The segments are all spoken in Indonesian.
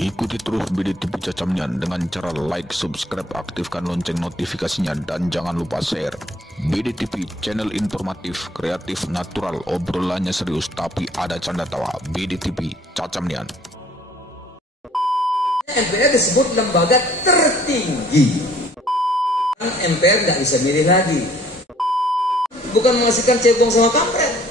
Ikuti terus BDTV Cacamnian dengan cara like, subscribe, aktifkan lonceng notifikasinya, dan jangan lupa share. BDTV, channel informatif, kreatif, natural, obrolannya serius tapi ada canda tawa. BDTV Cacamnian. MPR disebut lembaga tertinggi. MPR nggak bisa milih lagi. Bukan menghasilkan cebong sama kampret.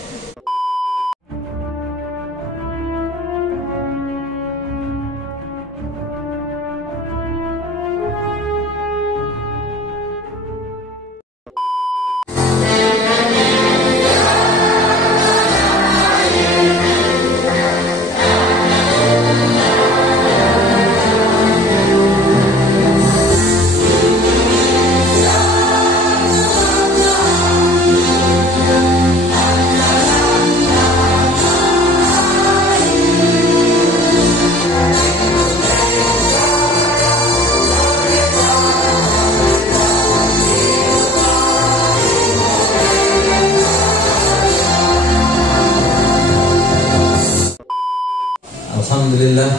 Alhamdulillah,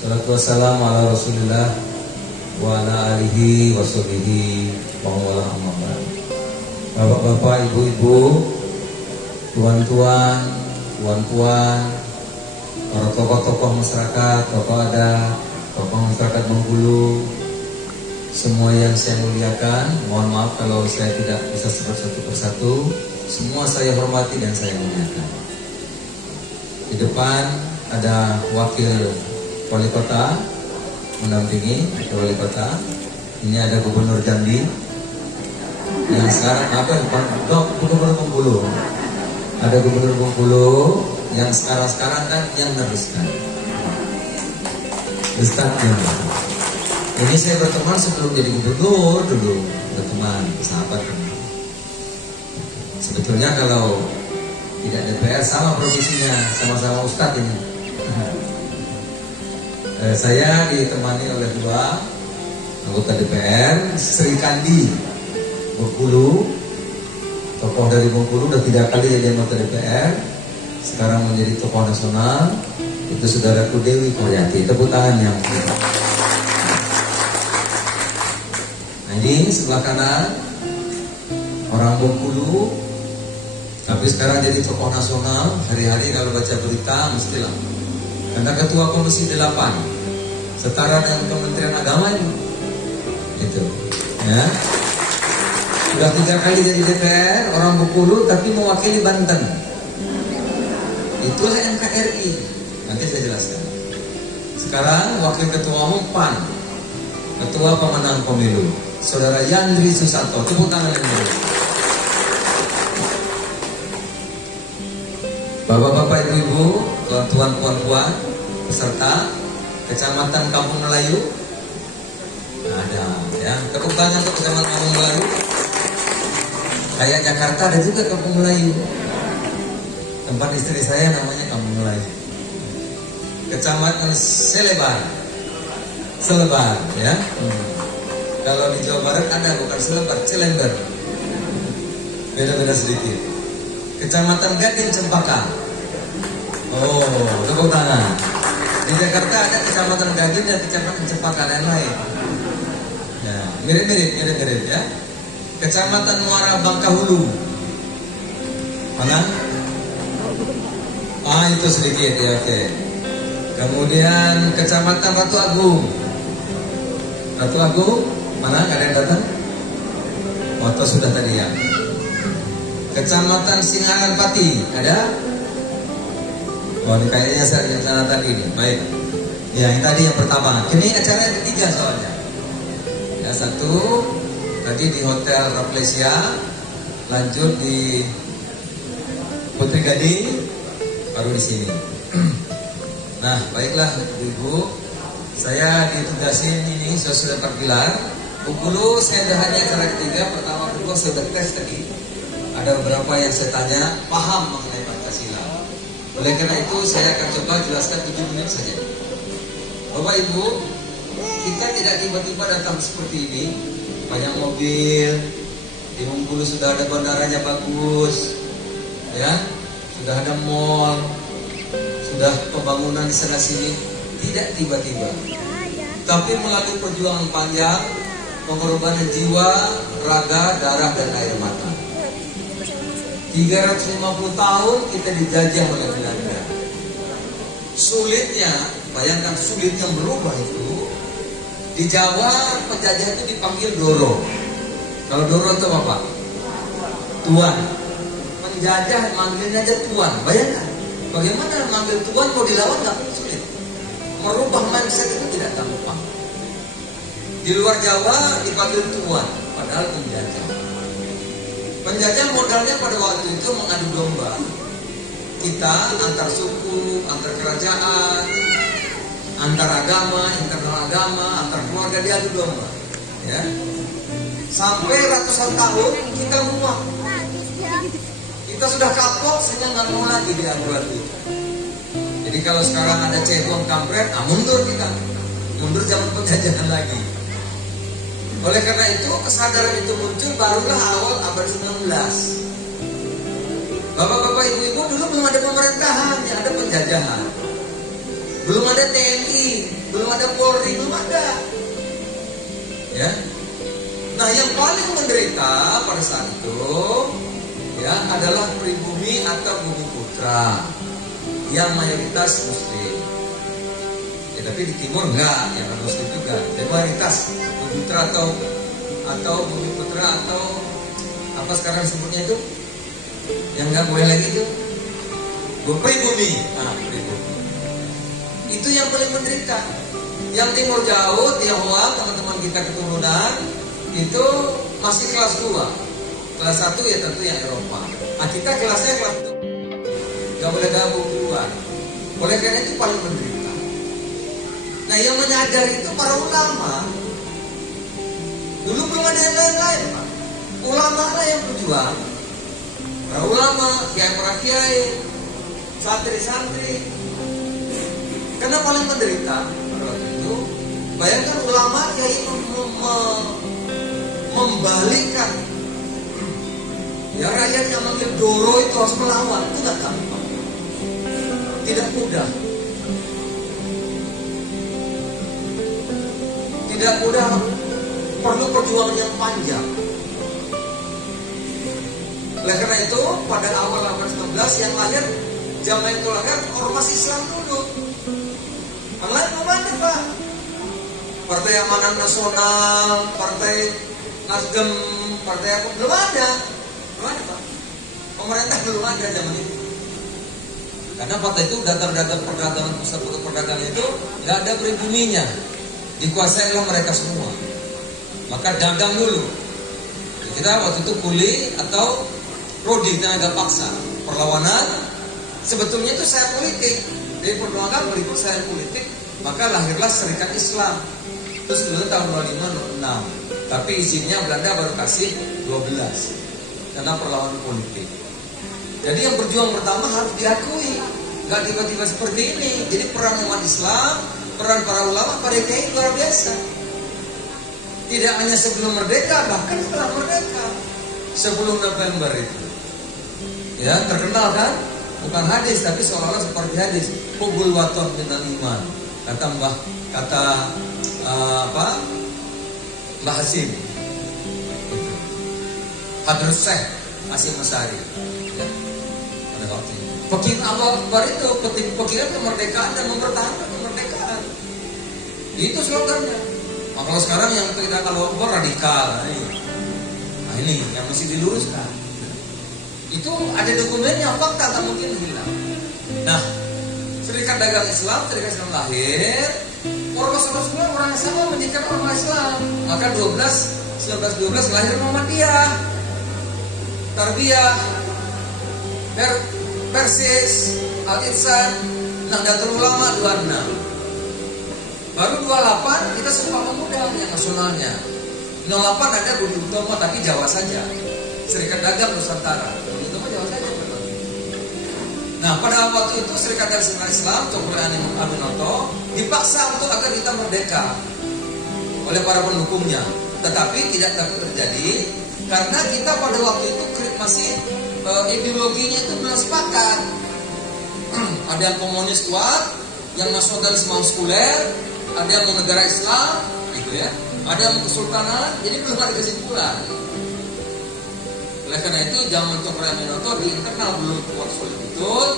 salatu wassalamu ala rasulillah wa ala alihi wa sahbihi wa wala amma ba'd. Bapak-bapak, ibu-ibu, tuan-tuan, puan-puan, para tokoh-tokoh masyarakat, tokoh adat, tokoh masyarakat Bengkulu, semua yang saya muliakan, mohon maaf kalau saya tidak bisa sebut satu persatu. Semua saya hormati dan saya muliakan. Di depan ada wakil wali kota mendampingi wali kota. Ini ada gubernur Jambi yang sekarang gubernur Bengkulu. Ada gubernur Bengkulu yang sekarang kan yang meneruskan. Ustadz, ini saya berteman sebelum jadi gubernur dulu, berteman, sahabat. Sebetulnya kalau tidak DPR sama profesinya, sama-sama Ustadz ini. Saya ditemani oleh dua anggota DPR, Sri Kandi Bengkulu, tokoh dari Bengkulu, udah 3 kali jadi anggota DPR, sekarang menjadi tokoh nasional. Itu saudaraku Dewi Koryati. Tepuk tangan yang nah, ini sebelah kanan orang Bengkulu, tapi sekarang jadi tokoh nasional. Hari-hari kalau baca berita mestilah, karena ketua komisi 8 setara dengan Kementerian Agama itu ya. Sudah 3 kali jadi DPR, orang Bengkulu tapi mewakili Banten. Itu NKRI, nanti saya jelaskan. Sekarang wakil ketua umum PAN, ketua pemenang pemilu, saudara Yandri Susanto. Tepuk tangan yang dulu. Bapak-bapak, ibu-ibu, tuan-tuan, puan-puan, peserta Kecamatan Kampung Melayu ada ya. Tepuk tangan untuk Kecamatan Kampung Melayu. Kayak Jakarta ada juga Kampung Melayu. Tempat istri saya namanya Kampung Melayu. Kecamatan Selebar ya. Kalau di Jawa Barat ada, bukan Selebar, Cilember. Beda-beda sedikit. Kecamatan Gading Cempaka. Oh, tepuk tangan. Di Jakarta ada Kecamatan Gading dan Kecamatan Cempaka dan lain. Ya, mirip-mirip ya. Kecamatan Muara Bangkahulu. Mana? Itu sedikit ya, oke. Kemudian Kecamatan Ratu Agung. Ratu Agung, mana? Ada yang datang? Foto sudah tadi ya. Kecamatan Singaran Pati, ada? Oh, ini kayaknya saya yang sana tadi nih. Baik. Ya, yang tadi yang pertama. Ini acara yang ketiga soalnya. Ya, satu tadi di Hotel Rafflesia, lanjut di Putri Gading, baru di sini. Nah, baiklah Ibu, saya ditugasin ini sesuai pilar. Bengkulu saya dah hanya acara ketiga, pertama kedua saya sudah tes tadi. Ada beberapa yang saya tanya paham mengenai Pancasila. Oleh karena itu saya akan coba jelaskan 7 menit saja. Bapak Ibu, kita tidak tiba-tiba datang seperti ini. Banyak mobil, di Bengkulu sudah ada bandaranya bagus, ya, sudah ada mall, sudah pembangunan di sana sini. tidak tiba-tiba, tapi melalui perjuangan panjang, pengorbanan jiwa, raga, darah, dan air mata. 350 tahun kita dijajah oleh Belanda. Sulitnya, bayangkan sulitnya berubah itu. Di Jawa penjajah itu dipanggil Doro. Kalau Doro itu apa? Tuan. Penjajah manggilnya aja Tuan. Bayangkan, bagaimana manggil Tuan kalau dilawan nggak sulit. Merubah mindset itu tidak gampang. Di luar Jawa dipanggil Tuan, padahal penjajah. Penjajah modalnya pada waktu itu mengadu domba. Kita antar suku, antar kerajaan, antar agama, internal agama, antar keluarga diadu domba. Ya. Sampai ratusan tahun kita muak. Kita sudah kapok sehingga nggak mau lagi diadu lagi. Jadi kalau sekarang ada cebong kampret, mundur kita. Mundur zaman penjajahan lagi. Oleh karena itu kesadaran itu muncul barulah awal abad 19. Bapak-bapak, ibu-ibu, dulu belum ada pemerintahan, yang ada penjajahan. Belum ada TNI, belum ada Polri, belum ada. Ya. Nah, yang paling menderita pada saat itu ya adalah pribumi atau bumi putra yang mayoritas Muslim. Ya, tapi di timur enggak, yang non Muslim juga. Jadi mayoritas bumi putra atau bumi putra atau apa sekarang sebutnya itu? Yang nggak boleh lagi itu pribumi. Nah, pribumi itu yang paling menderita. Yang timur jauh, Tionghoa, teman-teman kita keturunan itu masih kelas 2. Kelas 1 ya tentu yang Eropa. Nah, kita kelasnya kelas 2, nggak boleh gabung duluan. Oleh karena itu paling menderita. Nah, yang menyadari itu para ulama. Dulu belum ada yang lain-lain, Pak. Ulama lah yang berjuang. Para ulama, para kiai, santri-santri. Karena paling menderita pada waktu itu, bayangkan ulama kiai membalikkan. Ya, rakyat yang manggil Doro itu harus melawan, itu nggak gampang, tidak mudah, perlu perjuangan yang panjang. Oleh karena itu pada awal abad 19 yang lahir zaman itu lahir ormas Islam dulu. Yang lain belum ada, Pak. Partai Amanat Nasional, Partai Nasdem, Partai apa belum ada, Pak. Pemerintah belum ada zaman itu. Karena partai itu dagang perdagangan, pusat perdagangan itu nggak ada pribuminya, dikuasai oleh mereka semua. Maka dagang dulu. Kita waktu itu kuli atau rodi tenaga paksa, perlawanan. Sebetulnya itu saya politik. Dari perlawanan berikut saya politik, maka lahirlah Serikat Islam. Itu sebelum tahun 25-26. Tapi izinnya Belanda baru kasih 12 karena perlawanan politik. Jadi yang berjuang pertama harus diakui, nggak tiba-tiba seperti ini. Jadi peran umat Islam, peran para ulama, para kiai luar biasa. Tidak hanya sebelum merdeka, bahkan setelah merdeka. 10 November itu. Ya, terkenal kan? Bukan hadis, tapi seolah-olah seperti hadis. Hubul waton minal iman. Mbah Hasim. Hadrat Syekh Hasim Asy'ari. Ya. Pada waktu itu. Fakir Allah Akbar itu pikiran kemerdekaan dan mempertahankan kemerdekaan. Itu slogannya. Nah, kalau sekarang yang kita kalau radikal, nah ini yang mesti diluruskan. Itu ada dokumennya, fakta tak mungkin hilang. Nah, Serikat Dagang Islam, Serikat Islam lahir, ormas-ormas orang sama mendirikan ormas Islam. Maka 1912 lahir Muhammadiyah, Tarbiyah, Persis, Al-Insan, Nahdlatul Ulama 26. Baru 28 kita Sumpah Pemuda yang nasionalnya. 08 ada Budi Utomo tapi Jawa saja. Serikat Dagang Nusantara. Budi Utomo Jawa saja. Nah, pada waktu itu Serikat Dagang Islam Cokroani Aminoto dipaksa untuk agar kita merdeka oleh para pendukungnya. Tetapi tidak dapat terjadi karena kita pada waktu itu masih ideologinya itu belum sepakat. Ada yang komunis kuat, yang nasionalisme sekuler, ada yang mau negara Islam, gitu ya, ada yang mau kesultanan, jadi belum ada kesimpulan. Oleh karena itu zaman Cokro Aminoto di internal belum kuat solid betul,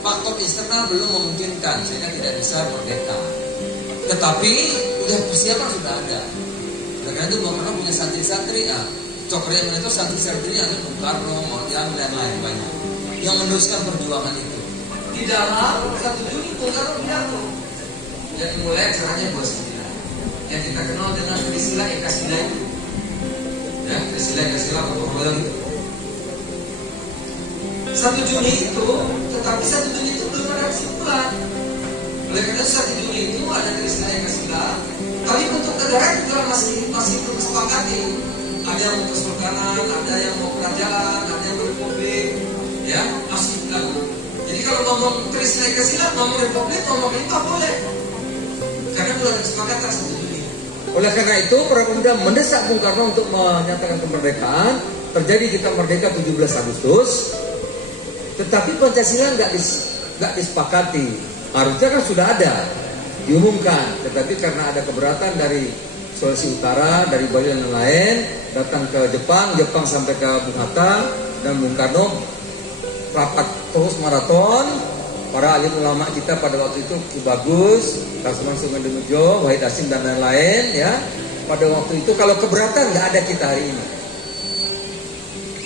faktor eksternal belum memungkinkan sehingga tidak bisa merdeka. Tetapi udah persiapan sudah ada. Oleh karena itu Bung Karno punya santri-santri ya. Cokro Aminoto santri-santri ada Bung Karno, Mautian dan lain banyak yang meneruskan perjuangan itu. Di dalam 1 Juni Bung Karno pidato yang dimulai acaranya 29 yang kita kenal dengan Trisila Ekasila itu. Ya, Trisila Ekasila apa-apa itu. 1 Juni itu, tetapi 1 Juni itu belum ada kesimpulan. Oleh karena 1 Juni itu ada Trisila Ekasila, tapi bentuk negara juga masih belum sepakati. Ada yang mau kesultanan, ada yang mau kerajaan, ada yang mau republik, ya masih belum. Jadi kalau ngomong Trisila Ekasila, ngomong republik, ngomong itu boleh, karena belum ada kesepakatan 1 Juni. Oleh karena itu, para pemuda mendesak Bung Karno untuk menyatakan kemerdekaan. Terjadi kita merdeka 17 Agustus. Tetapi Pancasila nggak disepakati. Harusnya kan sudah ada diumumkan, tetapi karena ada keberatan dari Sulawesi Utara, dari Bali dan lain-lain, datang ke Jepang sampai ke Bung Hatta dan Bung Karno rapat terus maraton. Para alim ulama kita pada waktu itu Ki Bagus, Rasman Sungandemujo, Wahid Hasim dan lain-lain, ya. Pada waktu itu kalau keberatan nggak ada kita hari ini,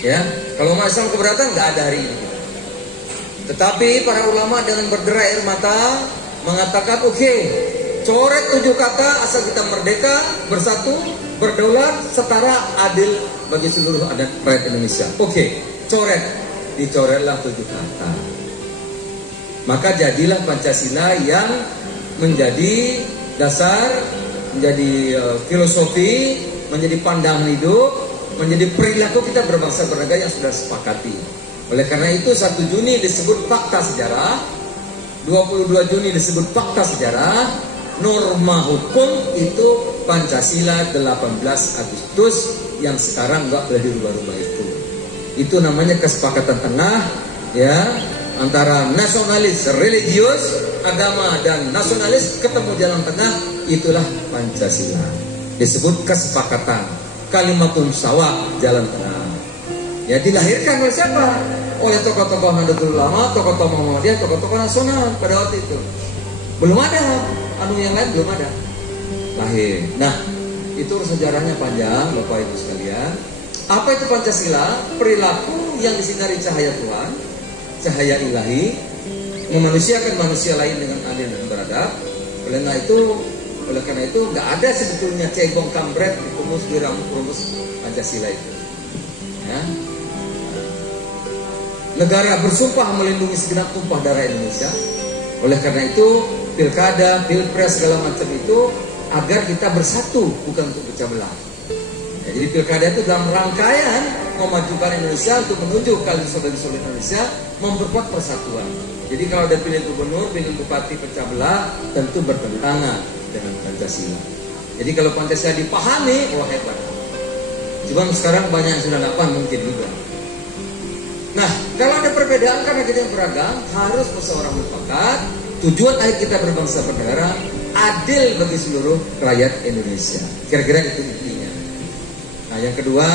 ya. Kalau Islam keberatan nggak ada hari ini. Tetapi para ulama dengan berderai air mata mengatakan oke, coret 7 kata asal kita merdeka, bersatu, berdaulat, setara, adil bagi seluruh adat rakyat Indonesia. Oke, coret, dicoretlah 7 kata. Maka jadilah Pancasila yang menjadi dasar, menjadi filosofi, menjadi pandangan hidup, menjadi perilaku kita berbangsa bernegara yang sudah sepakati. Oleh karena itu 1 Juni disebut fakta sejarah, 22 Juni disebut fakta sejarah, norma hukum itu Pancasila 18 Agustus yang sekarang nggak boleh dirubah-rubah itu. Itu namanya kesepakatan tengah, ya, antara nasionalis religius, agama dan nasionalis ketemu jalan tengah, itulah Pancasila. Disebut kesepakatan, kalimatun sawah, jalan tengah. Ya dilahirkan oleh siapa? Oleh tokoh-tokoh Nahdlatul Ulama, tokoh-tokoh Muhammadiyah, tokoh-tokoh nasional pada waktu itu. Belum ada, yang lain belum ada. Lahir. Nah, itu sejarahnya panjang, Bapak Ibu sekalian. Apa itu Pancasila? Perilaku yang disinari cahaya Tuhan, cahaya ilahi, memanusiakan manusia lain dengan adil dan beradab. Oleh karena itu nggak ada sebetulnya cebong kampret di rumus Pancasila itu. Ya. Negara bersumpah melindungi segenap tumpah darah Indonesia. Oleh karena itu pilkada, pilpres segala macam itu agar kita bersatu, bukan untuk pecah belah. Ya, jadi pilkada itu dalam rangkaian memajukan Indonesia untuk menuju bagi solid Indonesia, memperkuat persatuan. Jadi kalau ada pilih gubernur, pilih bupati pecah belah, tentu bertentangan dengan Pancasila. Jadi kalau Pancasila dipahami, wah hebat. Cuma sekarang banyak yang sudah dapat mungkin juga. Nah, kalau ada perbedaan karena kita yang beragam, harus musyawarah mufakat. Tujuan akhir kita berbangsa bernegara adil bagi seluruh rakyat Indonesia. Kira-kira itu intinya. Nah, yang kedua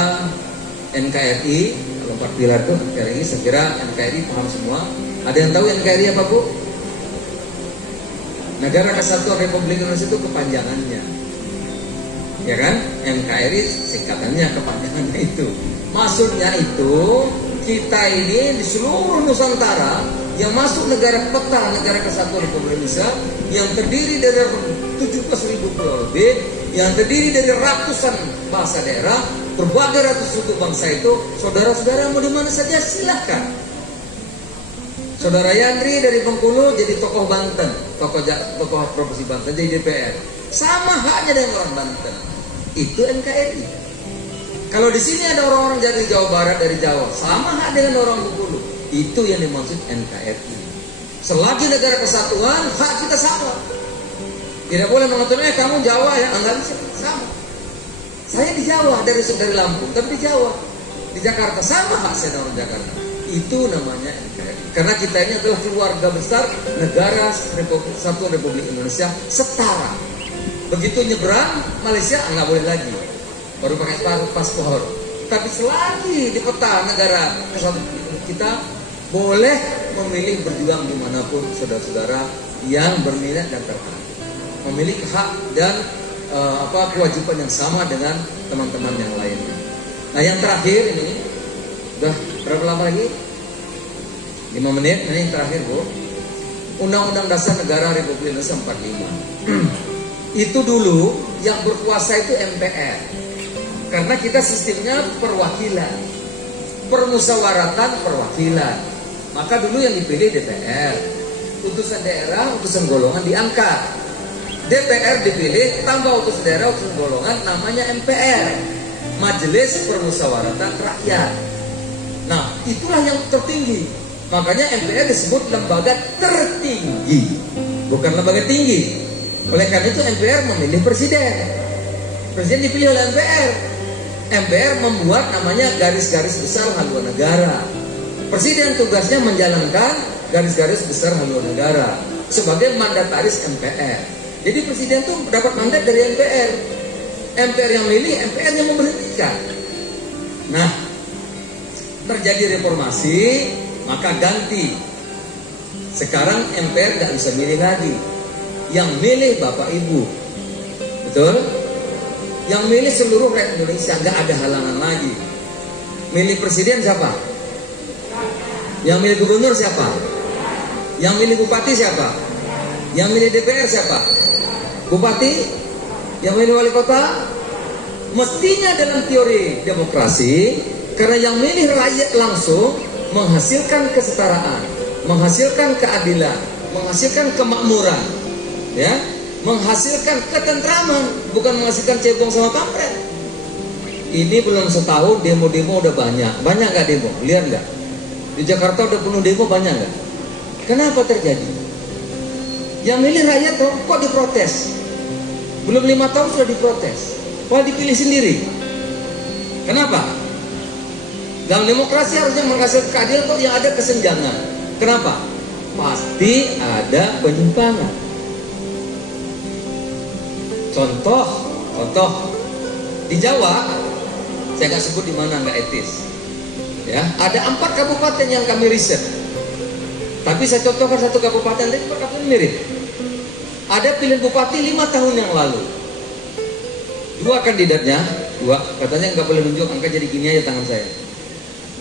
NKRI, kalau 4 pilar itu NKRI, saya kira NKRI paham semua. Ada yang tahu NKRI apa, Bu? Negara Kesatuan Republik Indonesia itu kepanjangannya, ya kan? NKRI singkatannya, kepanjangannya itu. Maksudnya itu kita ini di seluruh Nusantara yang masuk negara peta Negara Kesatuan Republik Indonesia yang terdiri dari 17.000 pulau lebih, yang terdiri dari ratusan bahasa daerah, berbagai ratus suku bangsa itu, saudara-saudara mau di mana saja silahkan. Saudara Yandri dari Bengkulu jadi tokoh Banten, tokoh provinsi Banten jadi DPR, sama haknya dengan orang Banten. Itu NKRI. Kalau di sini ada orang-orang dari Jawa Barat, dari Jawa, sama hak dengan orang Bengkulu. Itu yang dimaksud NKRI. Selagi negara kesatuan, hak kita sama. Tidak boleh mengatakan, kamu Jawa ya, enggak bisa, sama. Saya di Jawa, dari Lampung, tapi di Jawa. Di Jakarta, sama hak saya dengan orang Jakarta. Itu namanya NKRI. Karena kita ini adalah keluarga besar negara Satu Republik Indonesia setara. Begitu nyebrang Malaysia nggak boleh lagi, baru pakai paspor. Tapi selagi di peta negara kesatuan kita boleh memilih berjuang dimanapun saudara-saudara yang berminat dan tertarik, memiliki hak dan kewajiban yang sama dengan teman-teman yang lainnya. Nah yang terakhir ini udah berapa lama lagi? 5 menit. Ini yang terakhir Bu. Undang-Undang Dasar Negara Republik Indonesia 45. Itu dulu yang berkuasa itu MPR. Karena kita sistemnya perwakilan, permusyawaratan perwakilan. Maka dulu yang dipilih DPR, utusan daerah, utusan golongan diangkat. DPR dipilih, tambah utusan daerah, utusan golongan, namanya MPR, Majelis Permusyawaratan Rakyat. Nah, itulah yang tertinggi. Makanya MPR disebut lembaga tertinggi, bukan lembaga tinggi. Oleh karena itu MPR memilih presiden. Presiden dipilih oleh MPR. MPR membuat namanya garis-garis besar haluan negara. Presiden tugasnya menjalankan garis-garis besar haluan negara sebagai mandataris MPR. Jadi presiden itu dapat mandat dari MPR. MPR yang milih, MPR yang memberhentikan. Nah, terjadi reformasi, maka ganti. Sekarang MPR nggak bisa milih lagi. Yang milih Bapak Ibu, betul? Yang milih seluruh rakyat Indonesia, nggak ada halangan lagi. Milih presiden siapa? Yang milih gubernur siapa? Yang milih bupati siapa? Yang milih DPR siapa? Bupati? Yang milih wali kota? Mestinya dalam teori demokrasi, karena yang milih rakyat langsung menghasilkan kesetaraan, menghasilkan keadilan, menghasilkan kemakmuran. Ya, menghasilkan ketentraman, bukan menghasilkan cebong sama kampret. Ini belum setahun demo-demo udah banyak nggak demo? Lihat nggak? Di Jakarta udah penuh demo, banyak nggak? Kenapa terjadi? Yang milih rakyat kok diprotes? Belum 5 tahun sudah diprotes. Wah, dipilih sendiri. Kenapa? Dalam demokrasi harusnya menghasilkan keadilan, kok yang ada kesenjangan. Kenapa? Pasti ada penyimpangan. Contoh di Jawa, saya nggak sebut di mana, nggak etis. Ya, ada 4 kabupaten yang kami riset. Tapi saya contohkan satu kabupaten, tapi kabupaten mirip. Ada pilihan bupati 5 tahun yang lalu. 2 kandidatnya, katanya nggak boleh nunjuk angka, jadi gini aja tangan saya.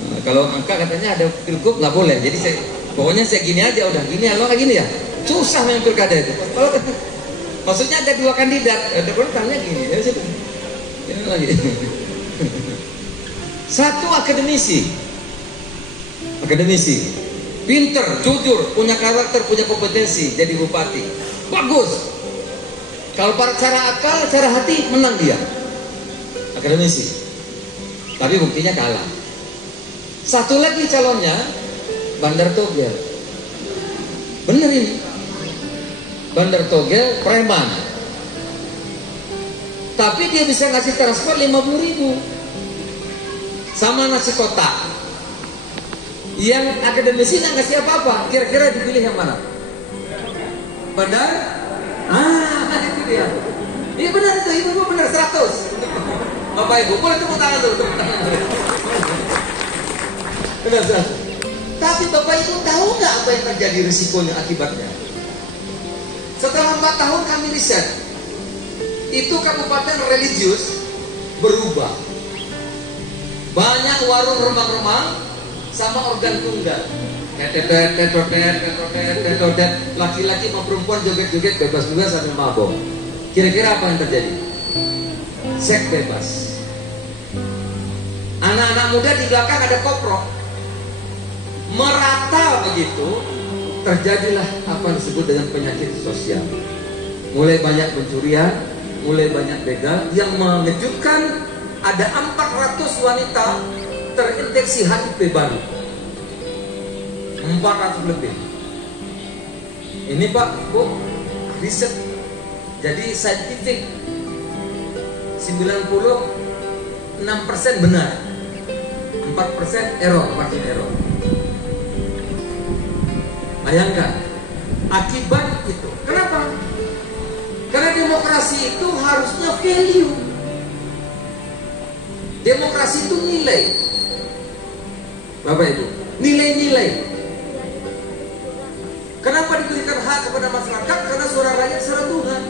Nah, kalau angka katanya ada pilgub nggak boleh, jadi pokoknya saya gini aja, udah gini, kalau nggak gini ya susah main pilkada itu. Kalau maksudnya ada 2 kandidat, ada tanya gini, ya situ. Ini lagi. Satu akademisi, pinter, jujur, punya karakter, punya kompetensi, jadi bupati, bagus. Kalau cara akal, cara hati menang dia, akademisi. Tapi buktinya kalah. Satu lagi calonnya, Bandar Togel. Bener ini. Bandar Togel preman, tapi dia bisa ngasih transfer 50.000 sama nasi kotak. Yang akademisi nggak ngasih apa-apa. Kira-kira dipilih yang mana? Bandar? Itu dia. Iya benar itu, ibu benar 100. Bapak Ibu boleh tepuk tangan dulu, benar 100. Tapi Bapak Ibu tahu nggak apa yang terjadi, risikonya, akibatnya? Setelah 4 tahun kami riset, itu kabupaten religius berubah. Banyak warung remang-remang sama organ tunggal. Laki-laki sama perempuan joget-joget bebas-bebas sambil mabok. Kira-kira apa yang terjadi? Seks bebas. Anak-anak muda di belakang ada koprok. Merata begitu. Terjadilah apa yang disebut dengan penyakit sosial. Mulai banyak pencurian, mulai banyak begal. Yang mengejutkan, ada 400 wanita terinfeksi HIV baru. 400 lebih. Ini Pak, Bu, riset. Jadi scientific. 96% benar, 4% error, margin error. Bayangkan akibat itu. Kenapa? Karena demokrasi itu harusnya value. Demokrasi itu nilai. Bapak Ibu, nilai-nilai. Kenapa diberikan hak kepada masyarakat? Karena suara rakyat suara Tuhan.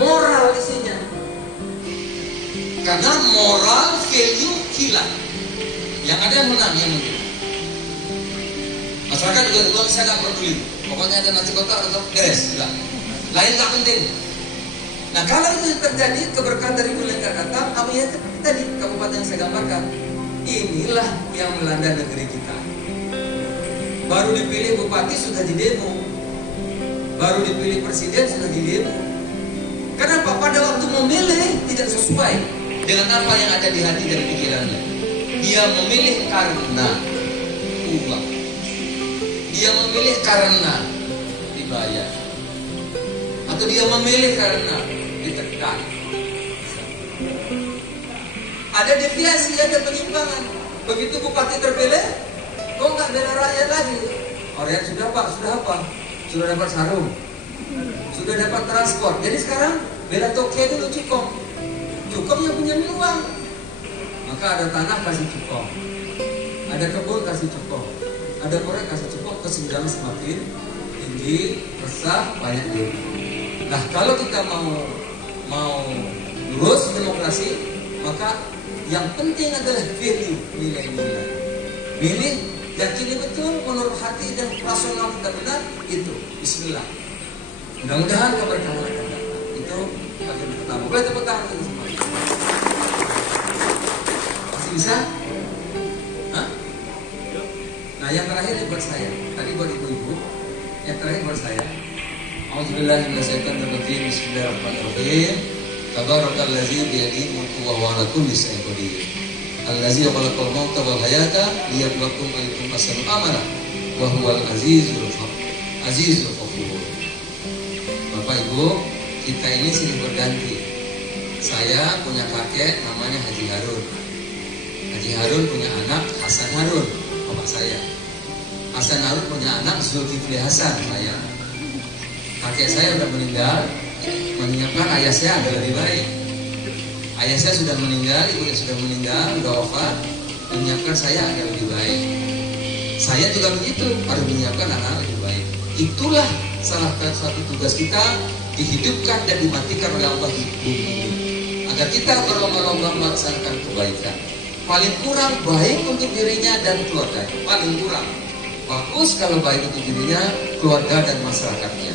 Moral isinya. Karena moral value hilang. Yang ada yang menang, yang menang. Masyarakat juga bilang saya nggak peduli. Pokoknya ada nasi kotak atau beres, hilang. Lain tak penting. Nah kalau itu terjadi, keberkahan dari bulan yang datang, apa ya tadi kabupaten yang saya gambarkan, inilah yang melanda negeri kita. Baru dipilih bupati sudah di demo, baru dipilih presiden sudah di demo. Kenapa? Pada waktu memilih tidak sesuai dengan apa yang ada di hati dan pikirannya. Dia memilih karena uang, dia memilih karena dibayar, atau dia memilih karena ditekan. Ada deviasi, ada penyimpangan. Begitu bupati terpilih, kok nggak bela rakyat lagi? Rakyat sudah Pak, sudah apa? Sudah dapat sarung, sudah dapat transport. Jadi sekarang bela Tokyo dulu Cukong. Cukong yang punya uang. Maka ada tanah kasih Cukong, ada kebun kasih Cukong, ada korek kasih Cukong. Kesenjangan semakin tinggi, resah, banyak demo. Nah kalau kita mau lurus demokrasi, maka yang penting adalah value, nilai-nilai. Milih, yakini betul menurut hati dan rasional kita benar, itu Bismillah. Mudah-mudahan keberkahan akan datang. Itu bagian pertama. Boleh tepuk tangan kita semua. Masih bisa? Hah? Nah yang terakhir buat saya. Tadi buat ibu-ibu. Yang terakhir buat saya. A'udzubillahiminasyaitonirrajim. Bismillahirrahmanirrahim. Tabarakalladzi biyadihi mulku wa huwa 'ala kulli syai'in qadir. Allazi khalaqal mauta wal hayata liyabluwakum ayyukum ahsanu amala wa huwal azizul ghafur. Bapak Ibu, kita ini silih berganti. Saya punya kakek namanya Haji Harun. Haji Harun punya anak Hasan Harun, bapak saya. Hasan Harun punya anak Zulkifli Hasan, saya. Kakek saya sudah meninggal, menyiapkan ayah saya agar lebih baik. Ayah saya sudah meninggal, ibu saya sudah meninggal, sudah wafat, menyiapkan saya agar lebih baik. Saya juga begitu, harus menyiapkan anak lebih baik. Itulah salah satu tugas kita, dihidupkan dan dimatikan oleh Allah di bumi ini, agar kita berlomba-lomba melaksanakan kebaikan. Paling kurang baik untuk dirinya dan keluarga. Paling kurang bagus kalau baik untuk dirinya, keluarga dan masyarakatnya.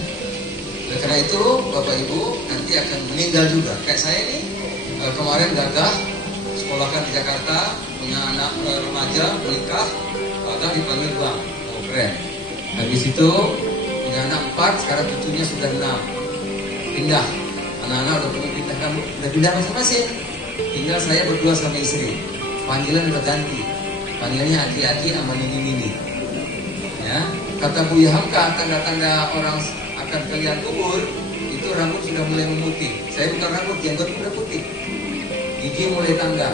Oleh karena itu, Bapak Ibu nanti akan meninggal juga. Kayak saya ini kemarin gagah sekolahkan di Jakarta, punya anak remaja, menikah, gagah dipanggil Bang, oh keren. Habis itu punya anak 4, sekarang cucunya sudah 6. Pindah, anak-anak udah pindah masing-masing. Tinggal saya berdua sama istri. Panggilan udah ganti, panggilannya aki-aki sama nini-nini. Ya, kata Buya Hamka, tanda-tanda orang akan kalian kubur itu rambut sudah mulai memutih. Saya bukan rambut, jenggot udah putih, gigi mulai tanggal,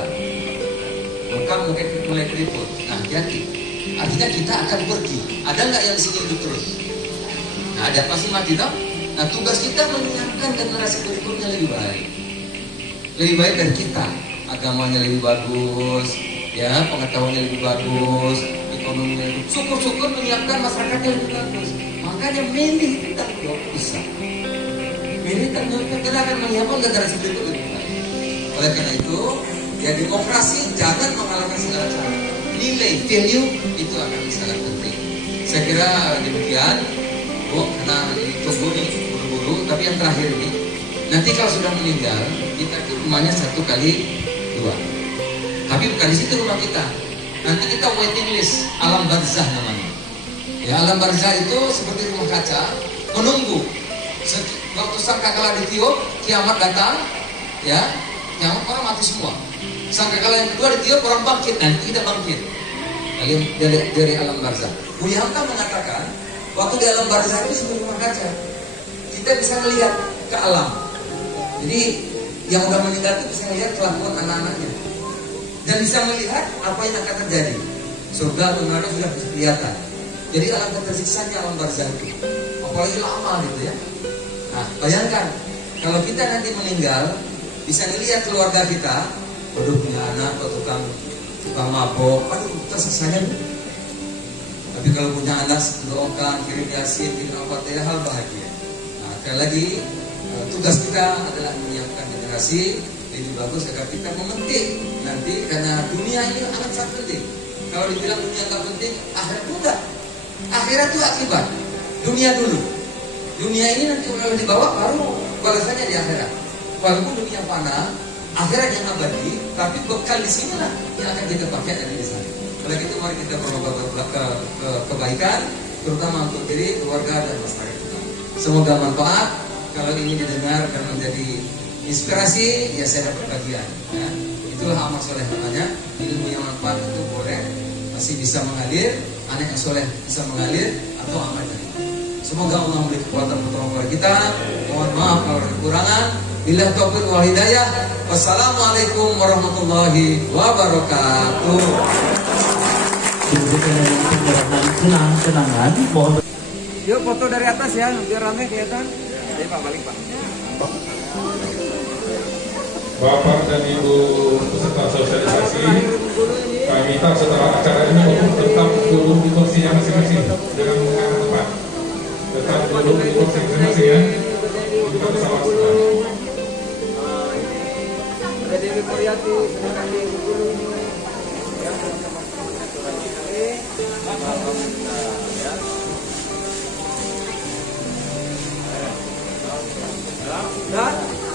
muka mulai keriput. Nah jadi artinya kita akan pergi. Ada nggak yang sini hidup terus? Nah ada, pasti mati tau. Nah tugas kita menyiapkan generasi berikutnya lebih baik dari kita. Agamanya lebih bagus, ya pengetahuannya lebih bagus, ekonominya lebih. Syukur-syukur menyiapkan masyarakatnya lebih bagus. Makanya milih kita bisa. Milih kita akan menyiapkan generasi berikut lebih baik. Oleh karena itu, ya demokrasi jangan mengalahkan segala cara. Nilai, value itu akan sangat penting. Saya kira demikian, Bu, karena ditunggu nih buru-buru. Tapi yang terakhir ini, nanti kalau sudah meninggal, kita itu rumahnya 1x2. Tapi bukan di situ rumah kita. Nanti kita waiting list, alam barzah namanya. Ya, alam barzah itu seperti rumah kaca, menunggu. Waktu sangkakala ditiup, kiamat datang, ya, kiamat orang mati semua. Sangkakala yang kedua ditiup, orang bangkit, nanti kita bangkit. Dari alam barzah. Buya Hamka mengatakan, waktu di alam barzah itu seperti rumah kaca. Kita bisa melihat ke alam. Jadi yang udah meninggal itu bisa melihat kelakuan anak-anaknya dan bisa melihat apa yang akan terjadi. Surga atau neraka sudah bisa kelihatan. Jadi alangkah tersiksanya alam barzah itu, apalagi lama gitu ya. Nah, bayangkan kalau kita nanti meninggal, bisa dilihat keluarga kita, waduh punya anak atau tukang mabok, aduh tersiksanya. Tapi kalau punya anak doakan, kirim yasin, kirim al-fatihah, hal bahagia. Nah, sekali lagi tugas kita adalah menyiapkan generasi lebih bagus agar kita memetik nanti, karena dunia ini amat sangat penting. Kalau dibilang dunia nggak penting, akhirat itu enggak. Akhirat itu akibat. Dunia dulu. Dunia ini nanti kalau dibawa baru balasannya di akhirat. Walaupun dunia fana, akhirat yang abadi, tapi bekal di sinilah yang akan kita pakai dari di sana. Oleh itu mari kita berbuat kebaikan, terutama untuk diri, keluarga dan masyarakat kita. Semoga manfaat. Kalau ini didengar dan menjadi inspirasi, ya saya dapat bagian. Ya. Itulah amal soleh namanya. Ilmu yang manfaat itu boleh, masih bisa mengalir, anak yang soleh bisa mengalir, atau amal tadi. Semoga Allah memberi kekuatan pertolongan kepada kita. Mohon maaf kalau ada kekurangan. Billahi taufiq wal hidayah. Wassalamualaikum warahmatullahi wabarakatuh. Kenangan, mohon. Yuk foto dari atas ya, biar rame kelihatan. Ayo Pak, balik Pak. Bapak dan Ibu peserta sosialisasi, kami minta setelah acara ini untuk tetap duduk di kursinya masing-masing dengan mengenai tempat. Tetap duduk di kursi masing-masing ya. Kita bersama sebentar. Ada Dewi Koryati, sedangkan di Ibu Guru ini. Ya, teman-teman sekali. Alhamdulillah ya.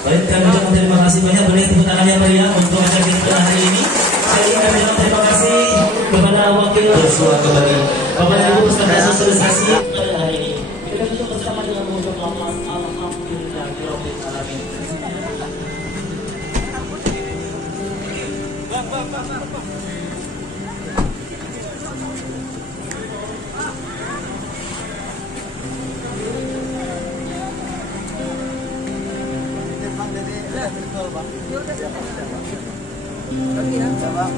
Baik, kami ucapkan terima kasih banyak. Boleh tepuk tangan yang meriah untuk acara kita hari ini. Saya ingin mengucapkan terima kasih kepada wakil ketua kembali Bapak dan Ibu peserta sosialisasi pada hari ini. Kita tutup bersama dengan mengucap alhamdulillahirabbil alamin. Lagi ya, Bang.